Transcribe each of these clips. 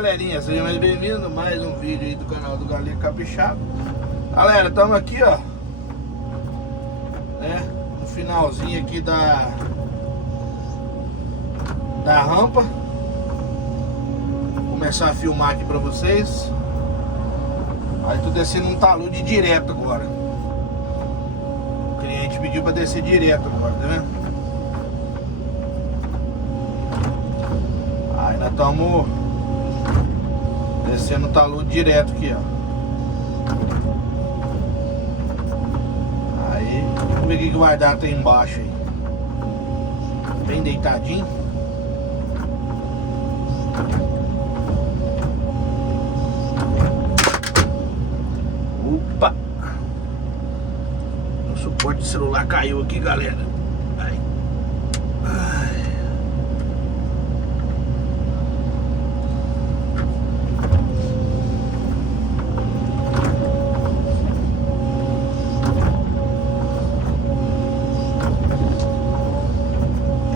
galerinha, sejam mais bem-vindos a mais um vídeo aí do canal do Galinha Capixaba. Galera, estamos aqui, ó, né, no finalzinho aqui da rampa. Vou começar a filmar aqui pra vocês. Aí tô descendo um talude direto agora. O cliente pediu pra descer direto agora, tá vendo? Aí nós estamos descendo o talude direto aqui, ó. Aí, vamos ver o que vai dar até embaixo aí. Bem deitadinho. Opa! O suporte do celular caiu aqui, galera. Ai. Ai.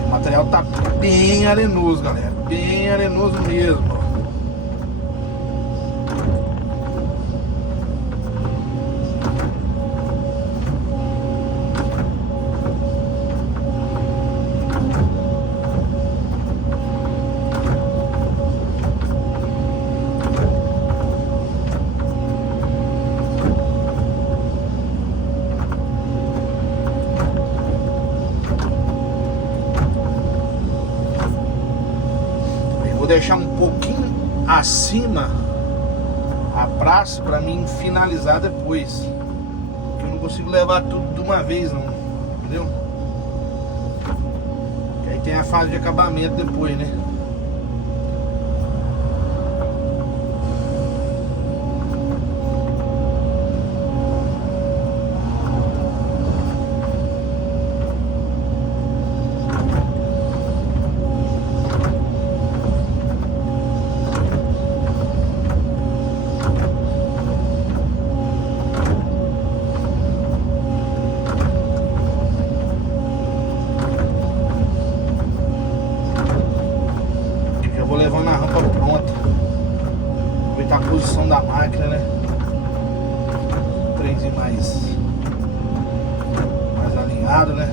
O material tá bem arenoso, galera. Bem arenoso mesmo. Vou deixar um pouquinho acima a praça para mim finalizar depois, porque eu não consigo levar tudo de uma vez não, entendeu? E aí tem a fase de acabamento depois, né? Vou levando a rampa pronta. Aproveitar a posição da máquina, né? O trenzinho mais alinhado, né?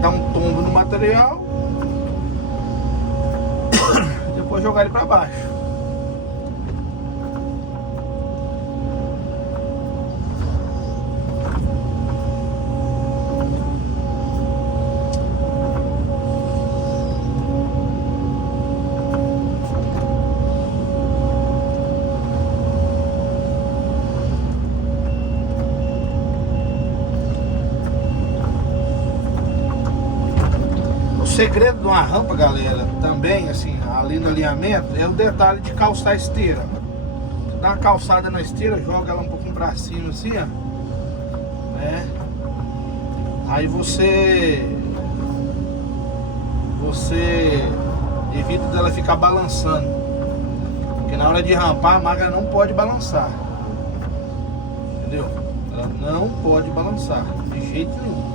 Dar um tombo no material, depois jogar ele para baixo. O segredo de uma rampa, galera, também, assim, ali no alinhamento, é o detalhe de calçar a esteira. Você dá uma calçada na esteira, joga ela um pouquinho pra cima, assim, ó. Né? Aí você evita dela ficar balançando. Porque na hora de rampar, a máquina não pode balançar. Entendeu? Ela não pode balançar, de jeito nenhum.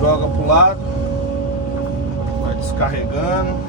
Joga pro lado, vai descarregando.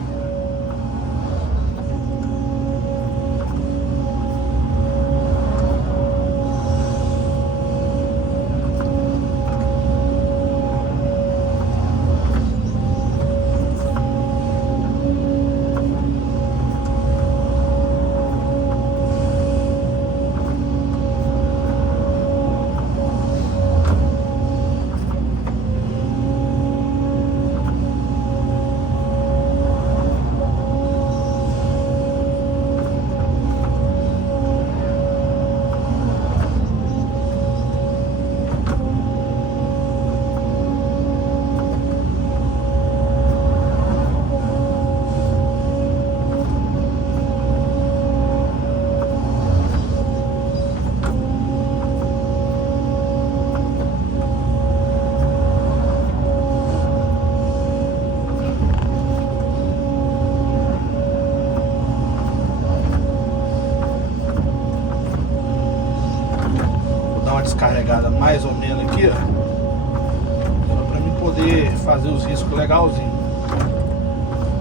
Descarregada mais ou menos aqui, ó, pra mim poder fazer os riscos legalzinho.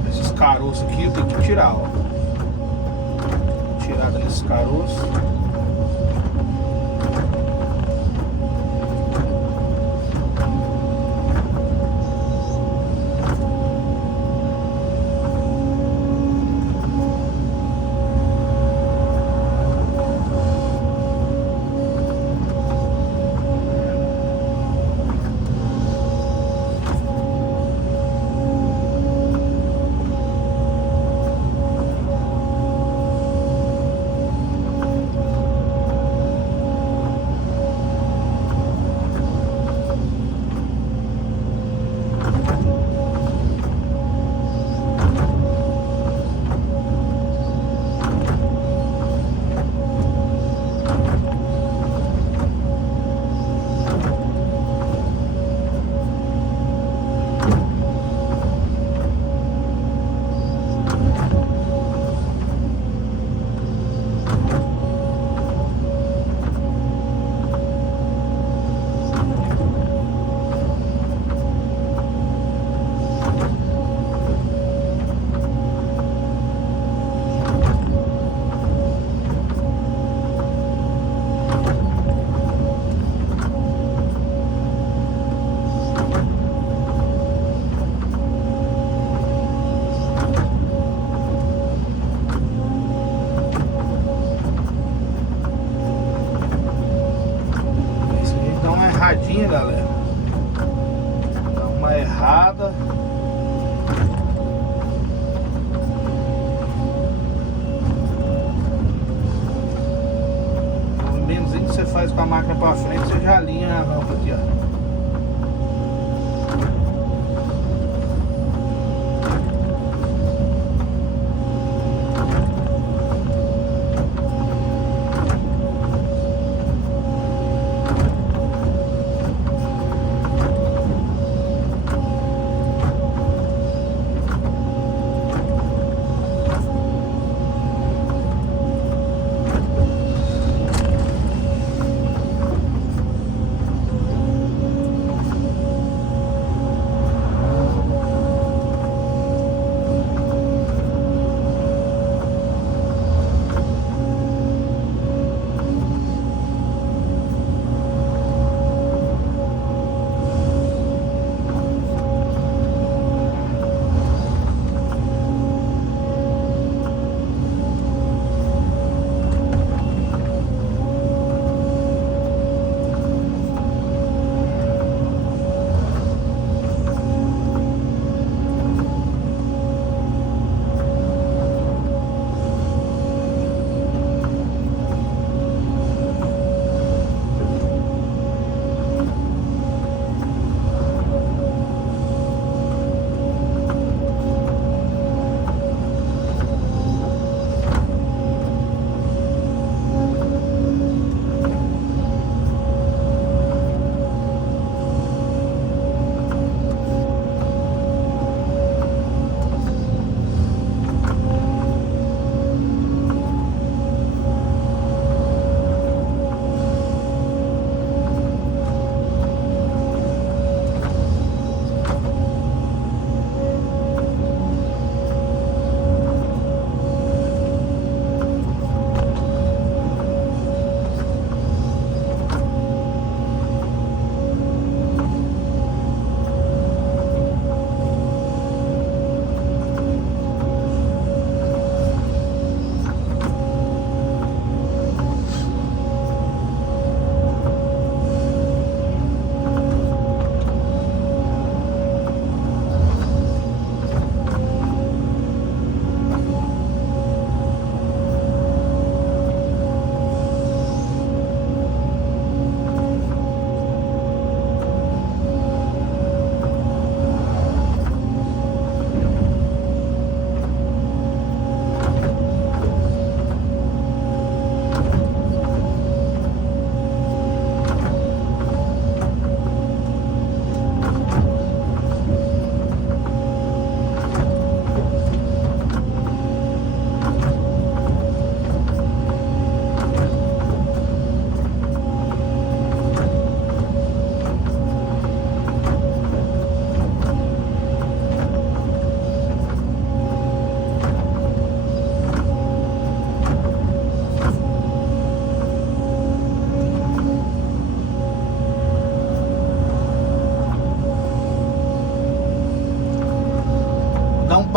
Esses caroços aqui eu tenho que tirar, ó. Tirada nesses caroços. Galera, dá uma errada, o movimentozinho que você faz com a máquina para frente, você já alinha a rampa aqui, ó.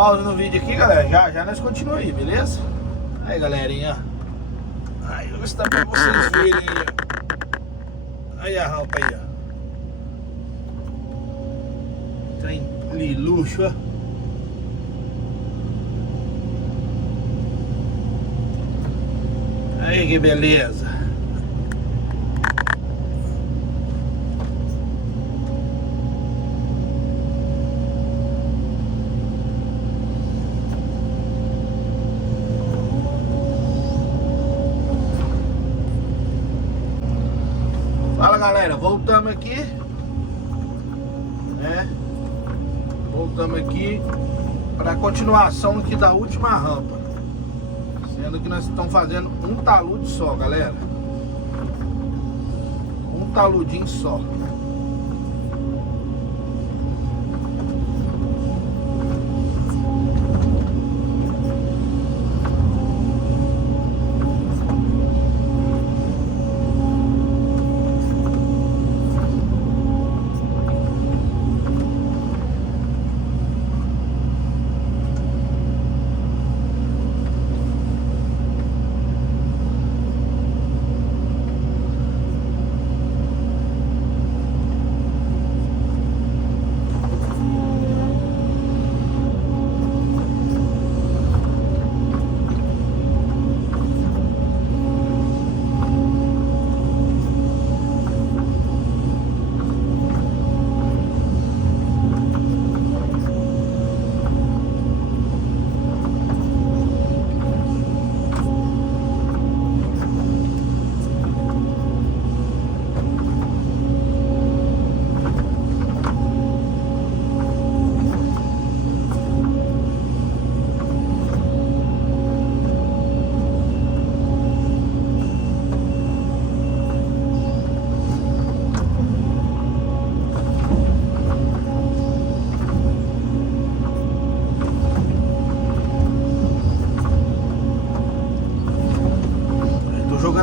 pause no vídeo aqui, galera. Já nós continuamos aí, beleza? Aí, galerinha. Aí, vou ver se dá pra vocês verem aí. Aí a rampa aí, ó. Trem de luxo, ó. Aí que beleza. Fala, galera, voltamos aqui, né? Voltamos aqui para a continuação aqui da última rampa. Sendo que nós estamos fazendo um talude só, galera. Um taludinho só.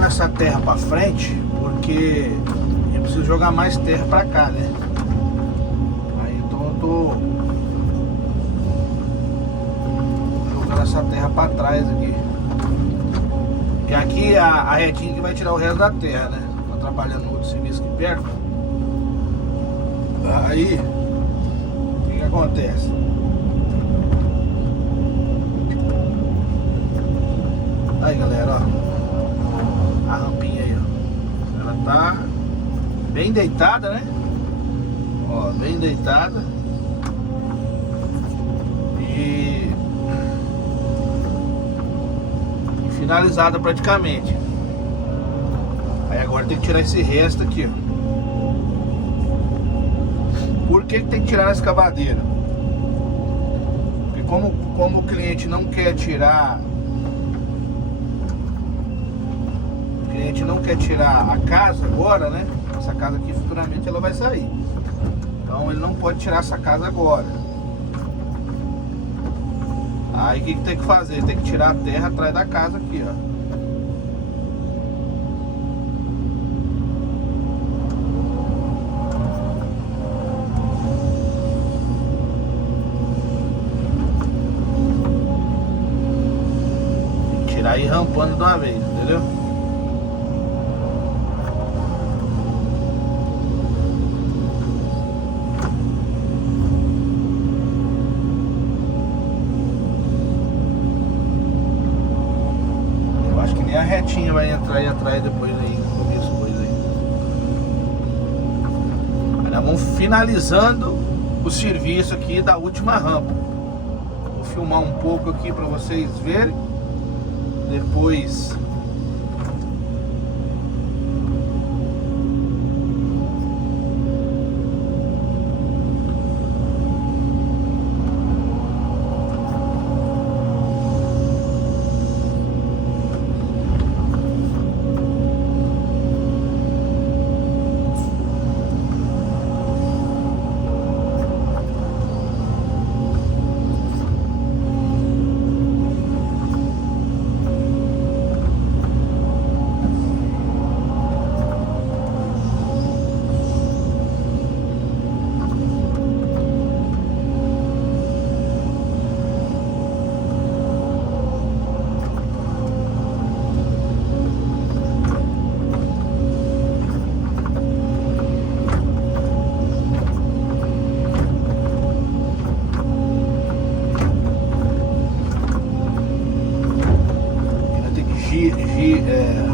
Essa terra para frente porque eu preciso jogar mais terra para cá, né? Aí então eu tô jogando essa terra para trás aqui. E aqui a retinha que vai tirar o resto da terra, né? Tô trabalhando no outro serviço aqui perto. Aí o que acontece? Aí, galera, ó. A rampinha aí, ó. Ela tá bem deitada, né? Ó, bem deitada. E finalizada praticamente. Aí agora tem que tirar esse resto aqui, ó. Por que tem que tirar a escavadeira? Porque como o cliente não quer tirar... A gente não quer tirar a casa agora, né? Essa casa aqui futuramente ela vai sair. Então ele não pode tirar essa casa agora. Aí o que tem que fazer? Tem que tirar a terra atrás da casa aqui, ó. Tem que tirar e ir rampando de uma vez, entendeu? A retinha vai entrar aí atrás depois aí, no começo depois aí. Aí nós vamos finalizando o serviço aqui da última rampa. Vou filmar um pouco aqui para vocês verem. Depois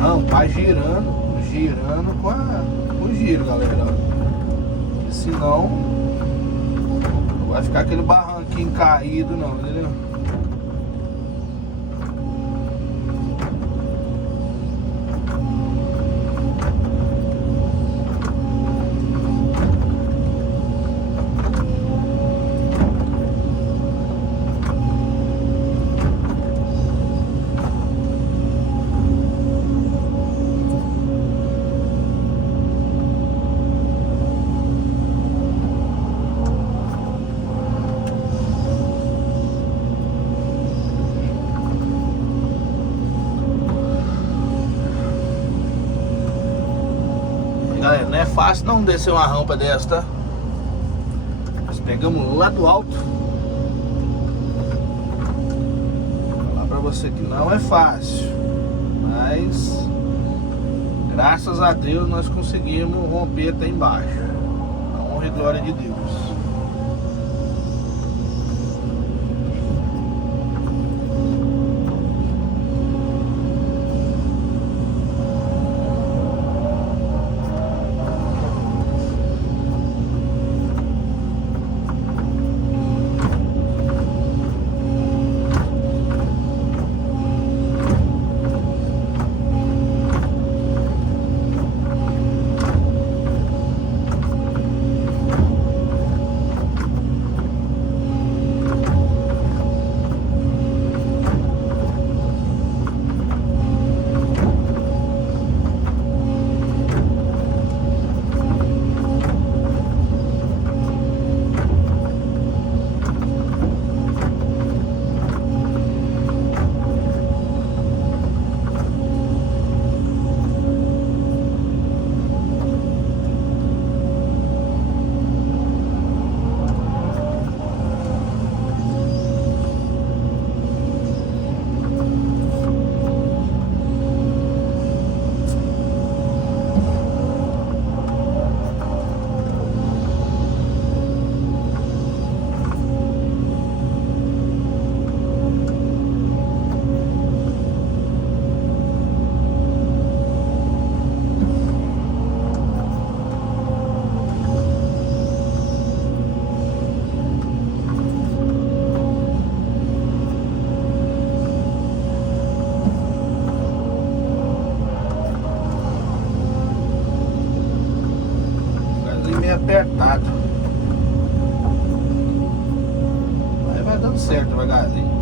rampar girando com o giro, galera. Porque senão não vai ficar aquele barranquinho caído não, entendeu? Galera, não é fácil não descer uma rampa dessa, tá? Nós pegamos lá do alto. Vou falar pra você que não é fácil, mas graças a Deus nós conseguimos romper até embaixo. A honra e glória de Deus. Meio apertado, mas vai dando certo devagarzinho.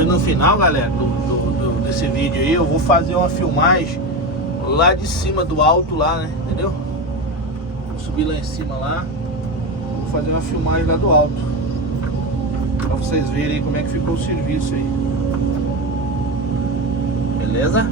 No final, galera, desse vídeo aí, eu vou fazer uma filmagem lá de cima do alto lá, né? Entendeu? Vou subir lá em cima lá. Vou fazer uma filmagem lá do alto, pra vocês verem aí como é que ficou o serviço aí. Beleza?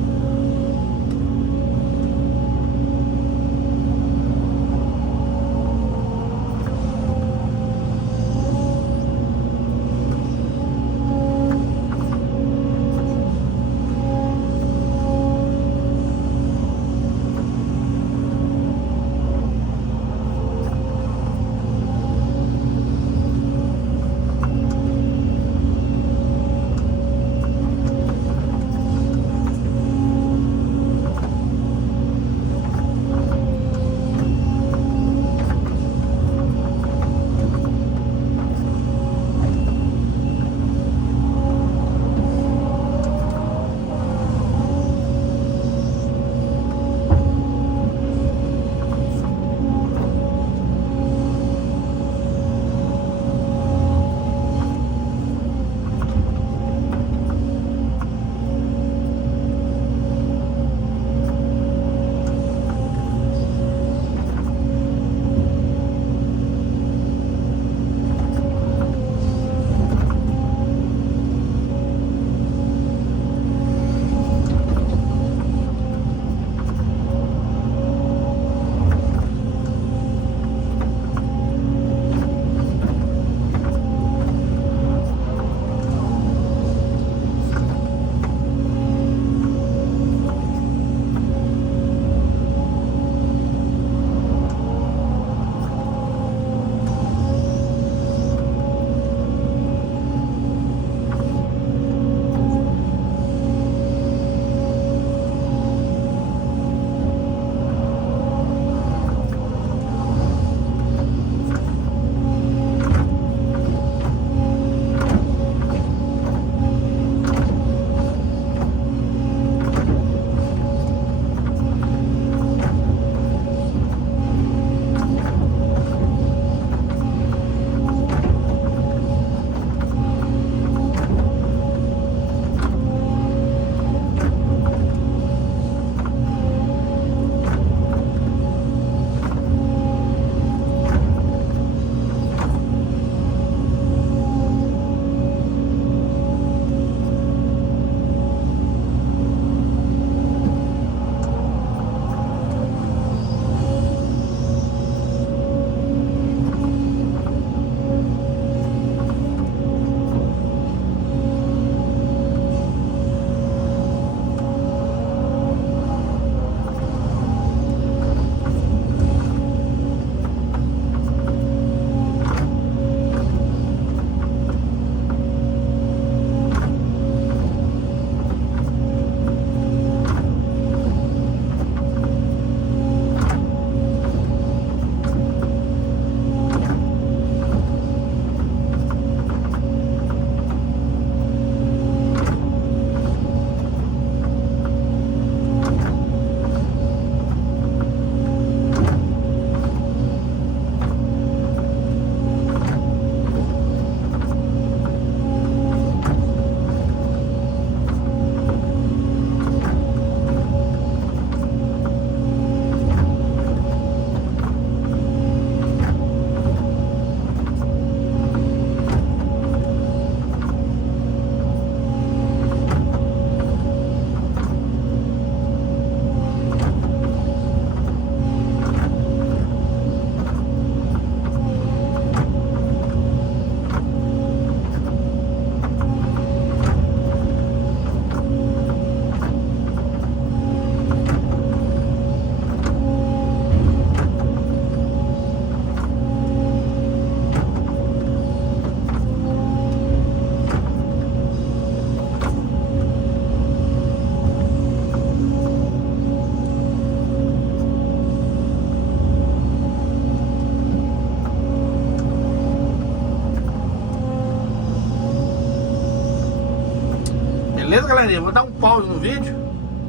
Beleza, galerinha? Vou dar um pause no vídeo.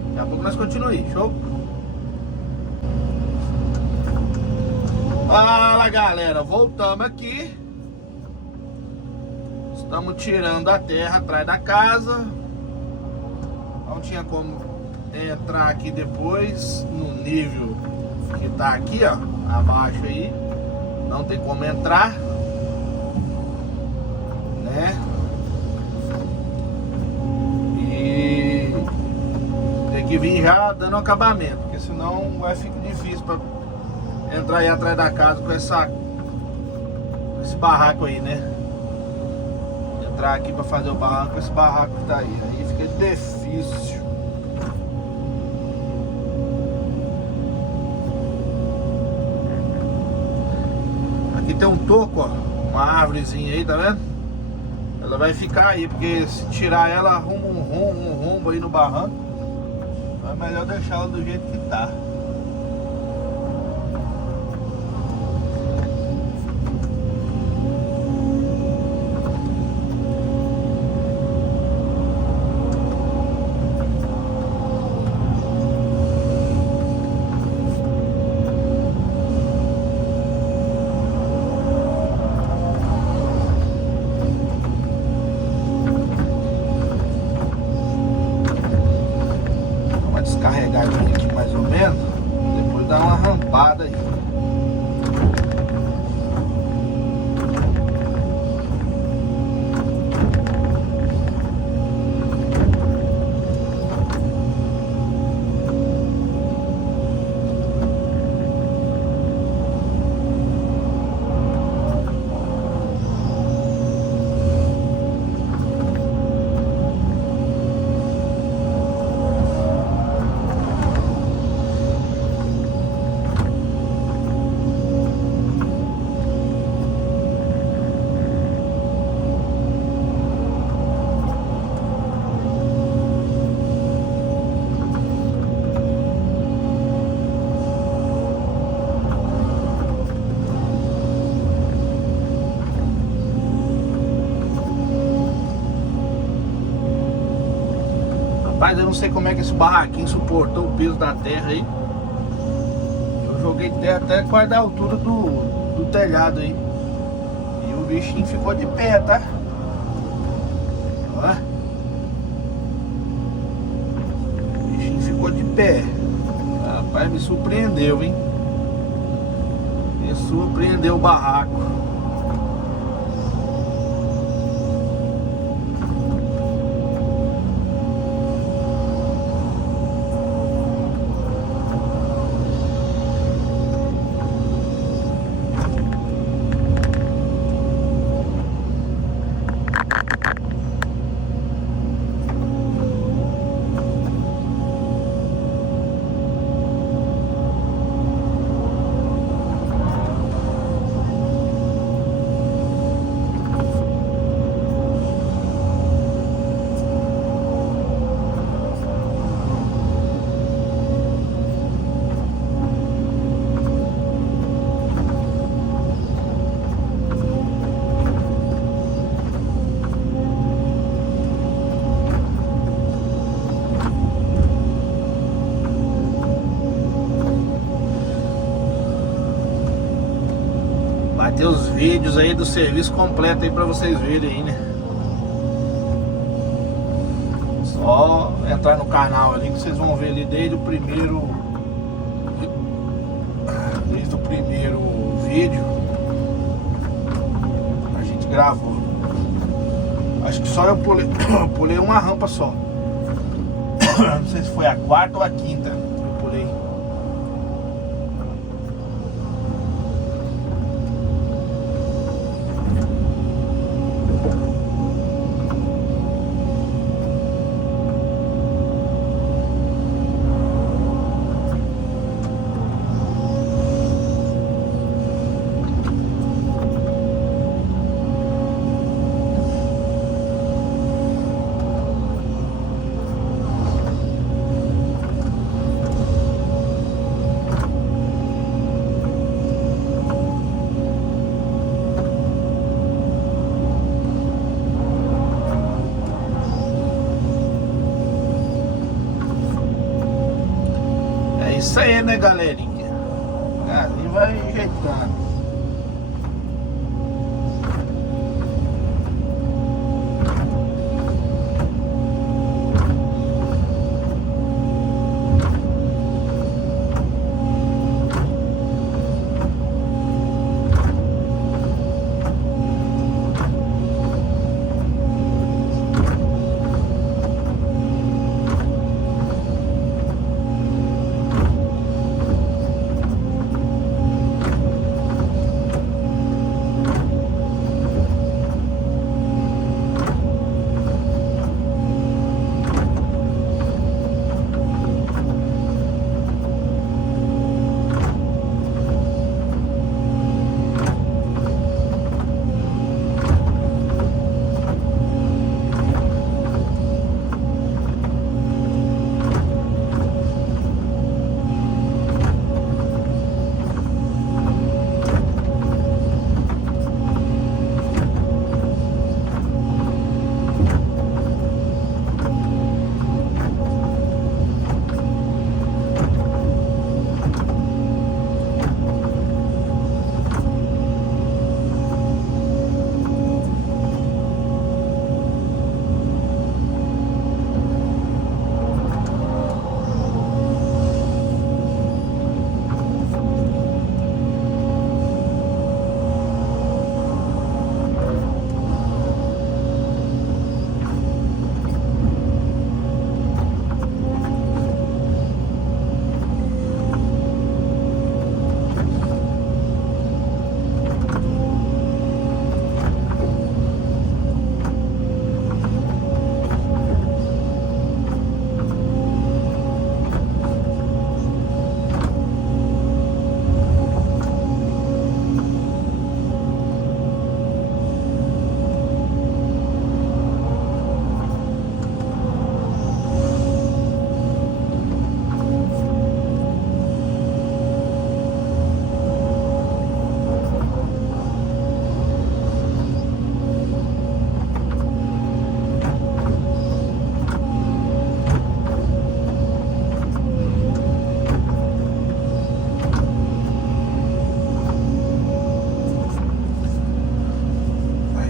Daqui a pouco nós continuamos, show? Fala, galera, voltamos aqui. Estamos tirando a terra atrás da casa. Não tinha como entrar aqui depois no nível que tá aqui, ó, abaixo aí. Não tem como entrar, né? E tem que vir já dando acabamento, porque senão vai ficar difícil para entrar aí atrás da casa com esse barraco aí, né? Entrar aqui para fazer o barraco com esse barraco que tá aí fica difícil. Aqui tem um toco, ó, uma árvorezinha aí, tá vendo? Ela vai ficar aí, porque se tirar ela arruma um rombo aí no barranco. É melhor deixar ela do jeito que tá. Descarregadinha aqui mais ou menos, depois dá uma rampada aí. Rapaz, eu não sei como é que esse barraquinho suportou o peso da terra aí. Eu joguei terra até quase da altura do telhado aí. E o bichinho ficou de pé, tá? Ó. O bichinho ficou de pé. Rapaz, me surpreendeu, hein? Me surpreendeu o barraco. Vai ter os vídeos aí do serviço completo aí pra vocês verem aí, né? Só entrar no canal ali que vocês vão ver ali desde o primeiro vídeo a gente gravou. Acho que só eu pulei uma rampa só. Não sei se foi a quarta ou a quinta eu pulei. isso aí, né, galerinha? Ali vai ajeitando.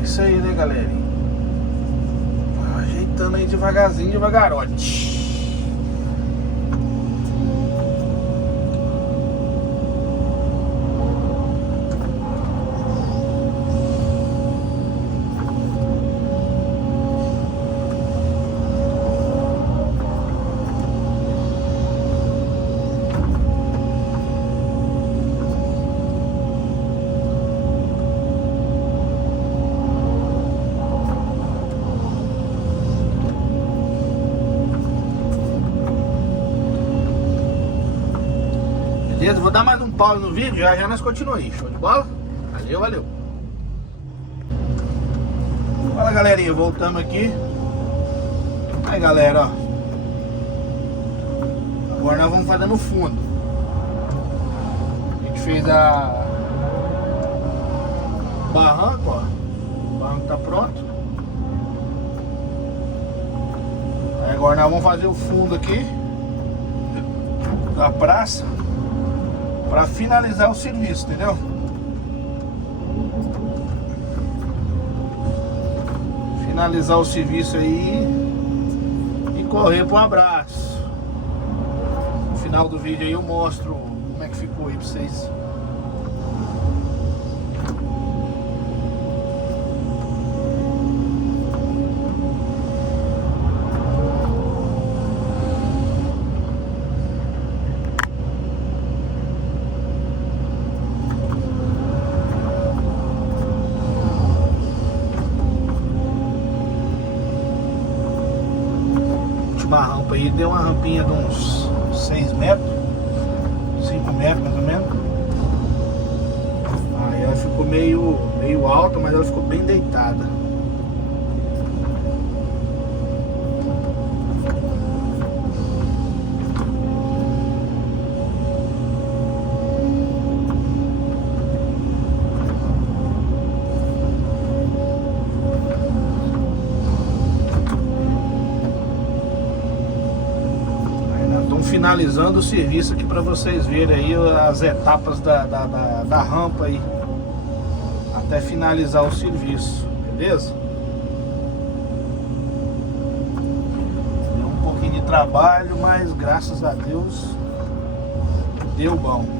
Isso aí, né, galera? Ajeitando aí devagarzinho, devagarote. Beleza, vou dar mais um pause no vídeo, já nós continuamos aí, show de bola? Valeu, valeu. Fala, galerinha, voltamos aqui. Aí, galera, ó. Agora nós vamos fazer no fundo. A gente fez a barranco, ó. O barranco tá pronto. Aí agora nós vamos fazer o fundo aqui da praça para finalizar o serviço, entendeu? Finalizar o serviço aí e correr pro abraço. No final do vídeo aí eu mostro como é que ficou aí pra vocês. Uma rampa aí, deu uma rampinha de uns 6 metros, 5 metros mais ou menos. Aí ela ficou meio alta, mas ela ficou bem deitada. finalizando o serviço aqui para vocês verem aí as etapas da rampa aí, até finalizar o serviço, beleza? Deu um pouquinho de trabalho, mas graças a Deus deu bom.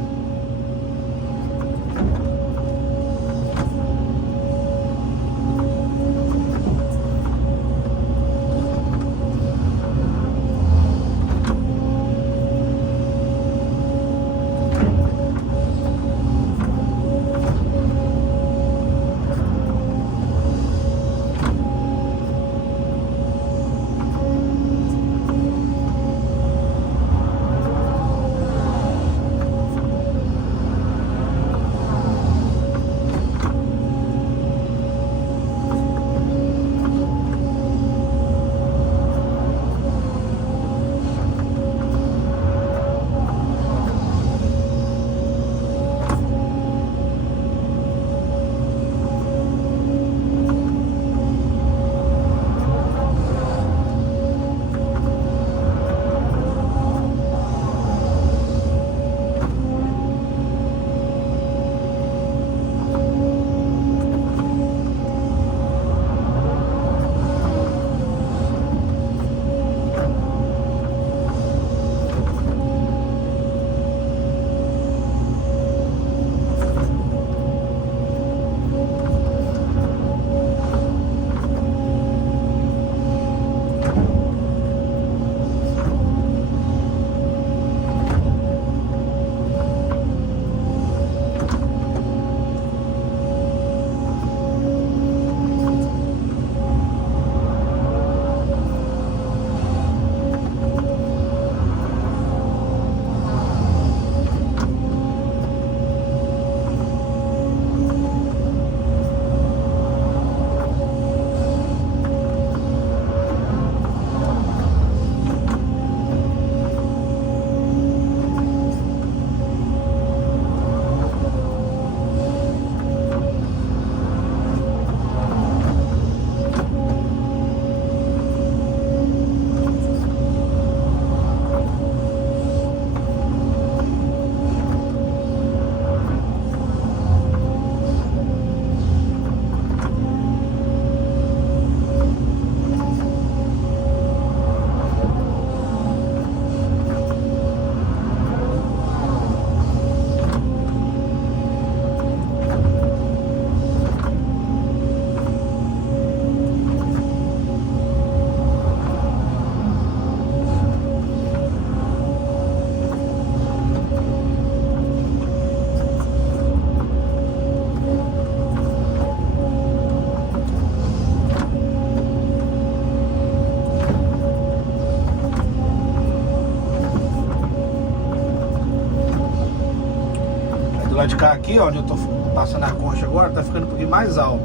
Lado de cá aqui, ó, onde eu tô passando a concha agora, tá ficando um pouquinho mais alto,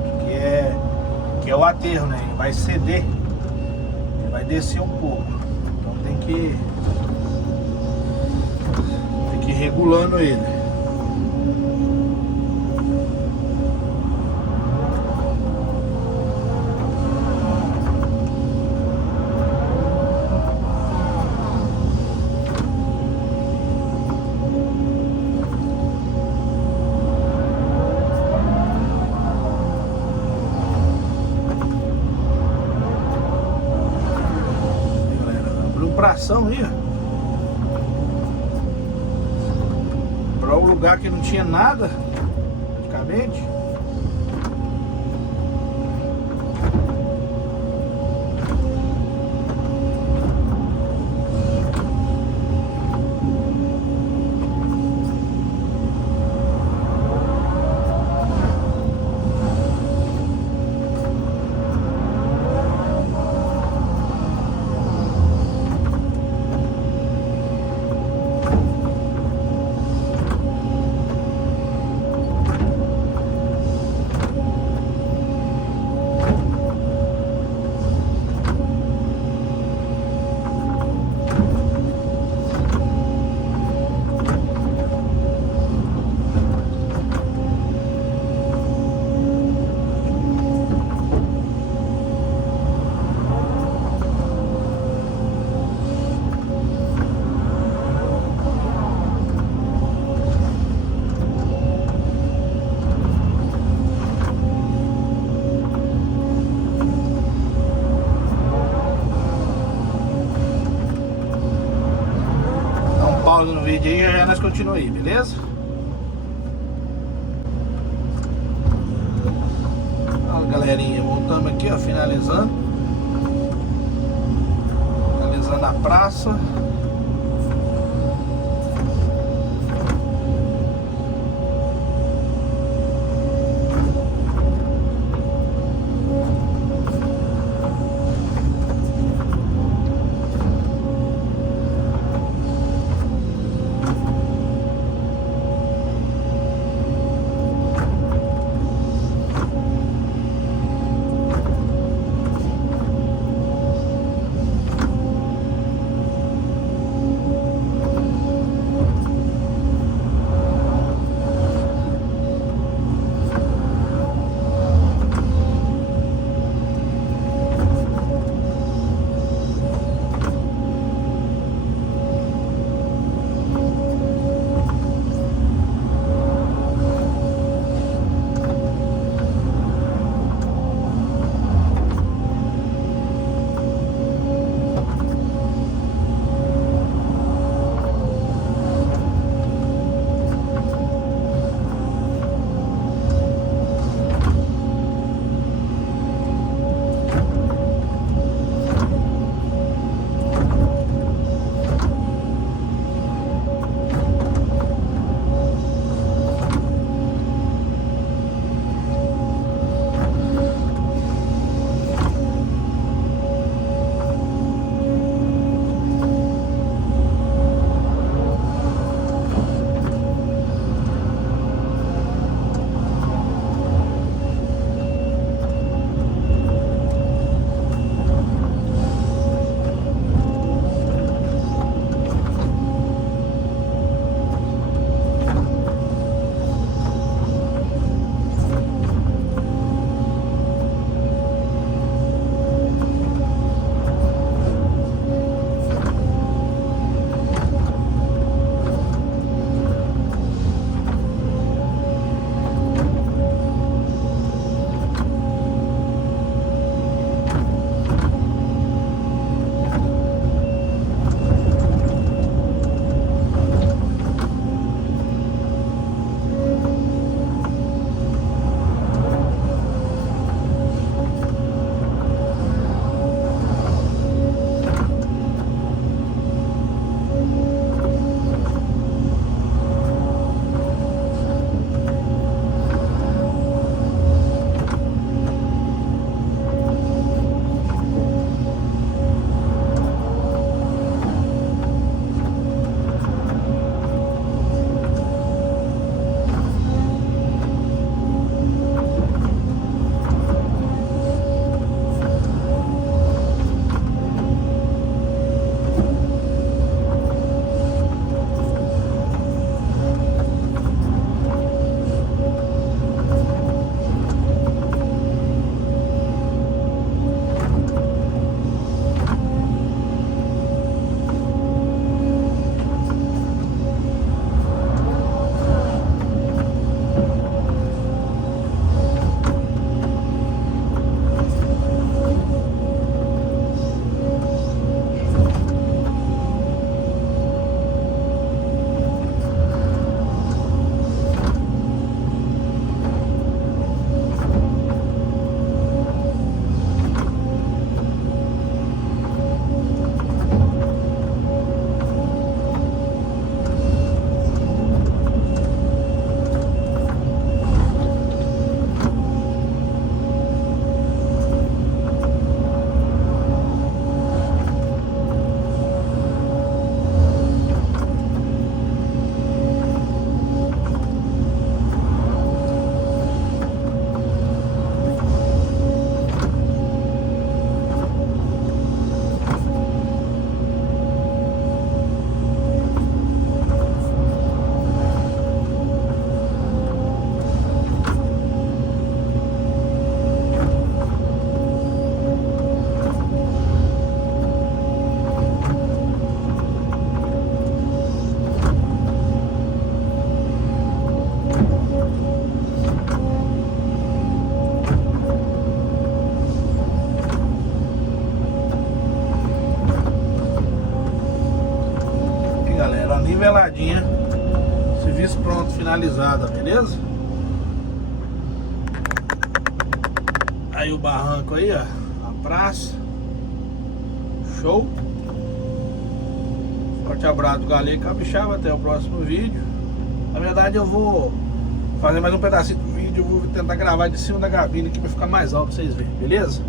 que é o aterro, né? Ele vai ceder, ele vai descer um pouco, então tem que ir regulando ele. Pração aí, para um lugar que não tinha nada praticamente. vídeo aí, já nós continuamos aí, beleza? Olha, galerinha, voltamos aqui, ó, finalizando a praça. finalizada, beleza? Aí o barranco aí, ó, a praça. Show. Forte abraço do Galego Capixaba, até o próximo vídeo. Na verdade eu vou fazer mais um pedacinho do vídeo, eu vou tentar gravar de cima da gabine aqui pra ficar mais alto pra vocês verem, beleza?